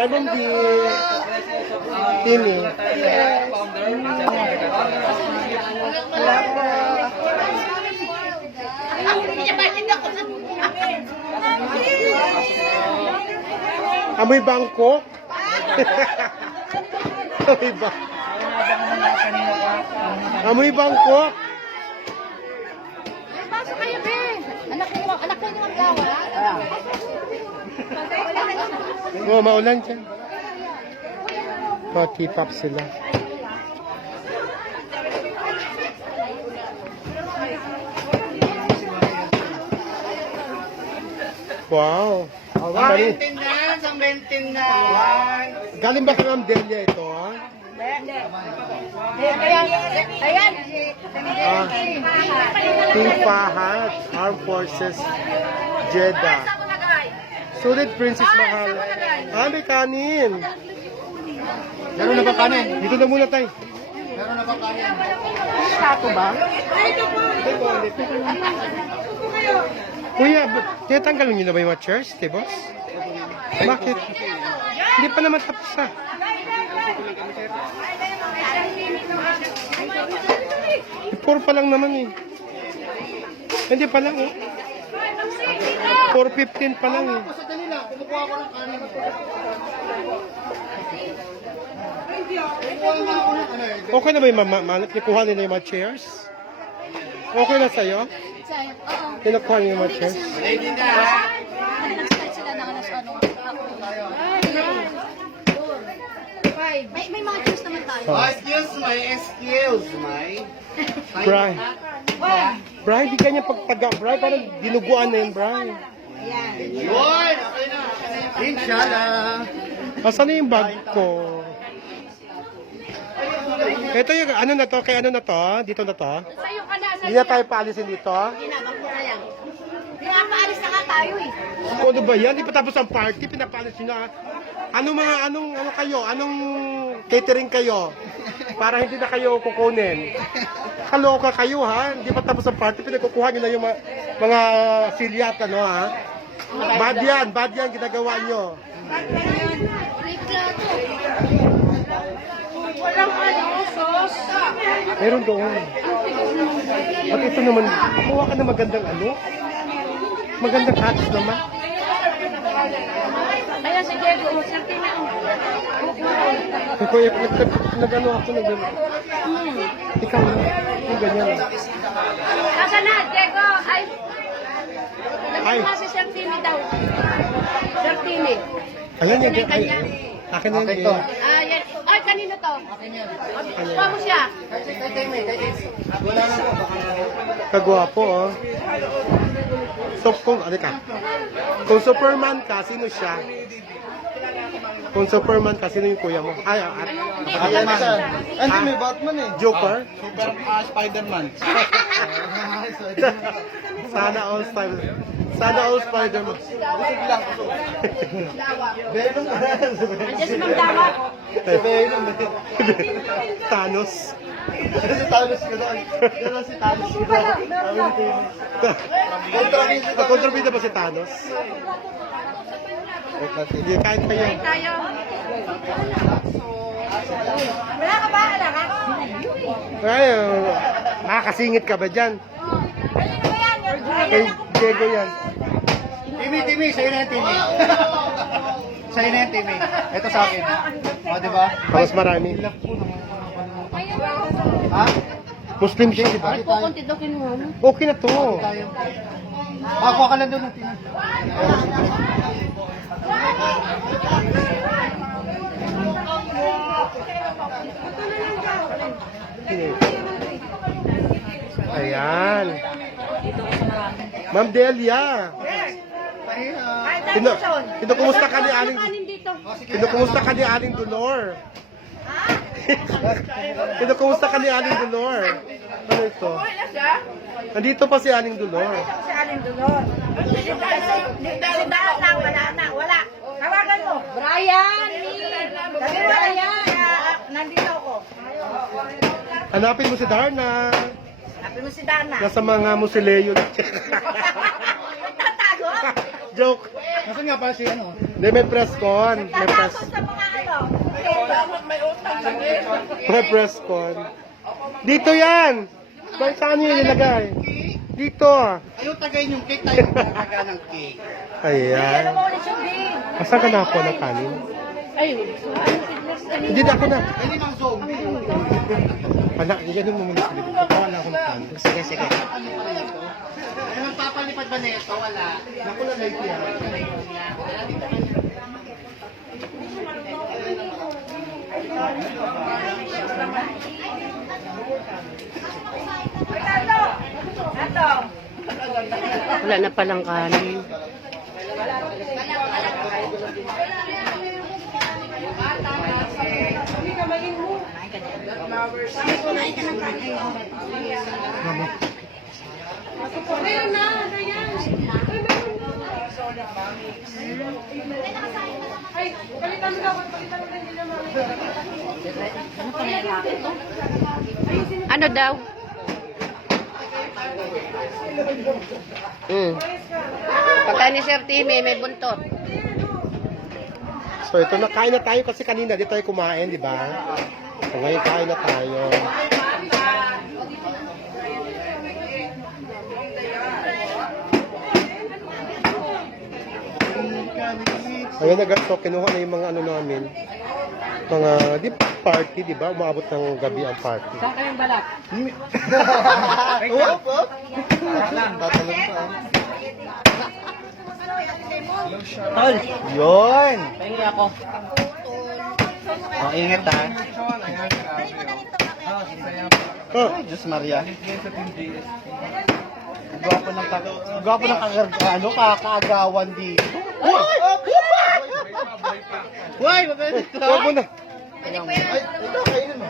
Anong di Timmy? Amoy bangkok? Amoy bangkok? Amoy bangkok? Pasok kayo, be. Anak ko yung maglawa. Oo, maulan dyan. Keep up sila. Wow. Ang bentingan. Galing ba kang Delia ito, ha? Ayan. Team Fahad, Armed Forces, Jeddah. Sulit Princess Mahal. May kanin. Meron na ba kanin? Dito na muna tayo. Meron na ba kanin? Sato ba? Kuya, tinatanggalin niyo na ba yung mga chairs, boss? Bakit? Hindi pa naman tapos, ha? Four pa lang naman, eh. Hindi pa lang, eh. 4:15 pa lang, eh. Sandali lang, kumukuha ko ng kanin. Okay na ba yung nakuha nila yung mga chairs? Okay na sa'yo? Kinukuha niyo yung mga chairs? Nag-start sila ng alas ano. May mga juice naman tayo. Excuse me. Brian. Brian, di kanya pagtaga. Brian, parang dinuguan na yun, Brian. Yun, okay na. Inshallah. Asan na yung bag ko? Ito yung ano na to, kay ano na to? Dito na to? Sa'yo ka na. Hindi na tayo paalisin dito? Ginabang ko na yan. Pinapaalis na nga tayo eh. Ano ba yan? Di pa tapos ang party, pinapaalis nyo na. Ano kayo? Anong catering kayo? Para hindi na kayo kukunin. Kaloka kayo, ha? Hindi pa tapos ang party, pinagkukuha nyo na yung mga silyat, ano, ha? Bad yan, ginagawa nyo. Walang ano, sauce. Meron doon. At ito naman, kuha ka na magandang ano? Magandang hats naman. Ayan si Diego, sarti na. Kuya, nag-ano ako, Ikaw na, yung ganyan. Sasa na, Diego? Ay. Ay. Nagkita si Sartini daw. Sartini. Ayan yan, ay, akin na Okay yun. to. Yan. Ay, kanino to? Kuha mo siya. Wala na po. Kagwapo, oh. So, kung Superman ka, sino siya? Kung Superman ka, sino yung kuya mo? Ayan siya. Hindi, may Batman eh. Joker? Super Spider-Man. Sana all Spider-Man. Busog lang, busog. Venom. Andiyan si Mang Dawa. Venom. Thanos. Si Thanos ka doon. Yan si Thanos ka doon. Kontrabida ba si Thanos? Hindi, kahit kayo. Tayo. Wala ka ba, anak? Ay, makakasingit ka ba dyan? Kay Diego yan. Timmy, sa'yo na yan, Timmy. Sa'yo na yan, Timmy. Ito sa akin. O, diba? Mas marami. Ha? Muslim siya, di ba? Kukunti daw kinuha mo. Okay na to. Tayo. Kuha ka lang doon, Timmy. Ayan. Ma'am Delia. Kinukumusta ka ni Aling Kinukumusta ka ni Aling Dolor? Kinukumusta ka ni Aling Dolor? Ano ito? Nandito pa si Aling Dolor. Si Aling Dolor. Wala. Tawagan mo. Brian! Sabi mo, Brian! Nandito ako. Hanapin mo si Darna. Sabi mo si Dana. Nasa mga musileo. Nagtatago? Joke. Nasaan nga pala si ano? Hindi, may press con. May press, Nagtatago sa mga ano. may press con. Dito yan. Saan nyo nilagay? Dito. Ayaw tagayin yung cake, tayo taga ng cake. Ayan. Ano mo ulit yung din? Asan ka na ako ng kanin? Ay, Hindi na ako na. Pwede mang zoom. Anak, ganyan mo muna sa libro. Kukuha na ako ng kanin. Sige, sige. Ay, magpapalipad ba na ito? Wala. Naku na light yan. wala na palang kanin. Ano daw? Pagka ni Sir Timmy, may buntot. So ito na, kain na tayo kasi kanina dito tayo kumain, di ba? So ngayon kain na tayo. Ayan na ganito, kinuha na yung mga ano namin. Mga, di ba, party, di ba? Umabot ng gabi ang party. Saan kayong balat? Tatalong pa. Tol! Yun! Pahingi ako. Oh, ingat ha. Oh, Ay, Diyos Maria. Gwapo ng ano, kakaagawan dito. Uy! Mabait ito! wag mo na. Pwede ko yan. Ay, ito, kainin mo.